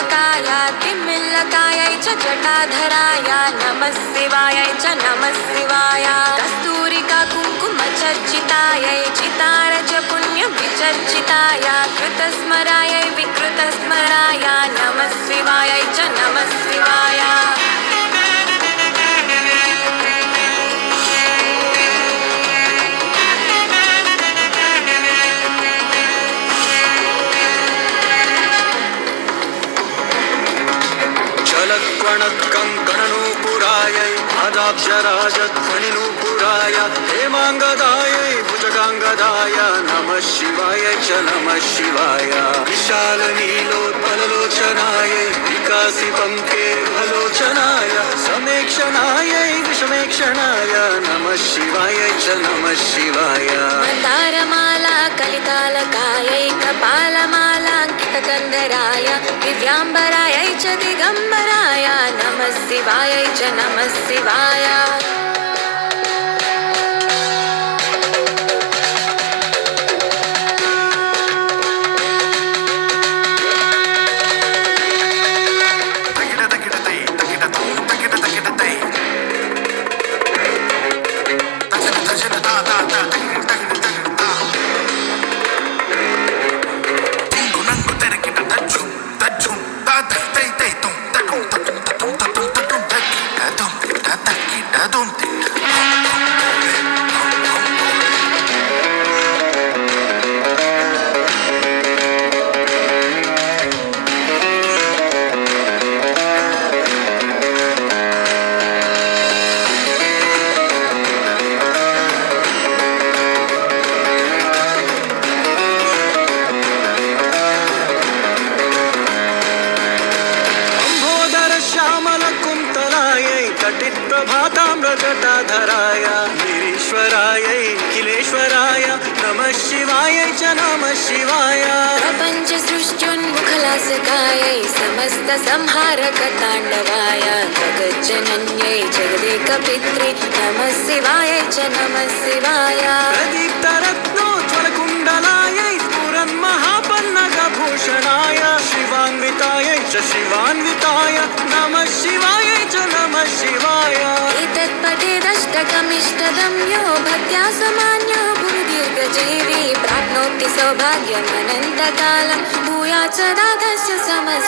तारकाय तिम्मिल्लकायै च जटाधराय नमः शिवायै च नमः शिवाय कस्तूरिका कुङ्कुमचर्चितायै चितारज पुण्यविचर्चिताय कृतस्मरायै विकृतस्मराय नमः शिवायै च नमः शिवाय कङ्कणनूपुरायै पादाब्जराजध्वनिनूपुराय हेमाङ्गदायै भुजगाङ्गदाय नमः शिवाय च नमः शिवाय विशालनीलोत्पललोचनायै विकासिपङ्के भलोचनाय समेक्षणायै विषमेक्षणाय नमः शिवाय च नमः शिवाय मन्दारमाला कलितालकायै कपालमालाङ्कितकन्दराय दिव्याम्बरायै च दिगम्बराय नमः शिवायै च नमः शिवाय जटाधराय गिरीश्वरायै किलेश्वराय नमः शिवाय च नमः शिवाय प्रपञ्चसृष्ट्युन्मुखलासकायै समस्तसंहारकताण्डवाय जगज्जनन्यै जगदेकपित्रे नमः शिवाय च नमः शिवाय प्रदीप्तरत्नोज्ज्वलकुण्डलायै स्फुरन्महापन्नगभूषणाय शिवान्वितायै च शिवान्विताय नमः शिवाय च नमः शिवाय पठेदष्टकमिष्टदं यो भक्त्या समान्यो भूदीर्घजीवी प्राप्नोति सौभाग्यमनन्तकालं भूयात् सदा तस्य समः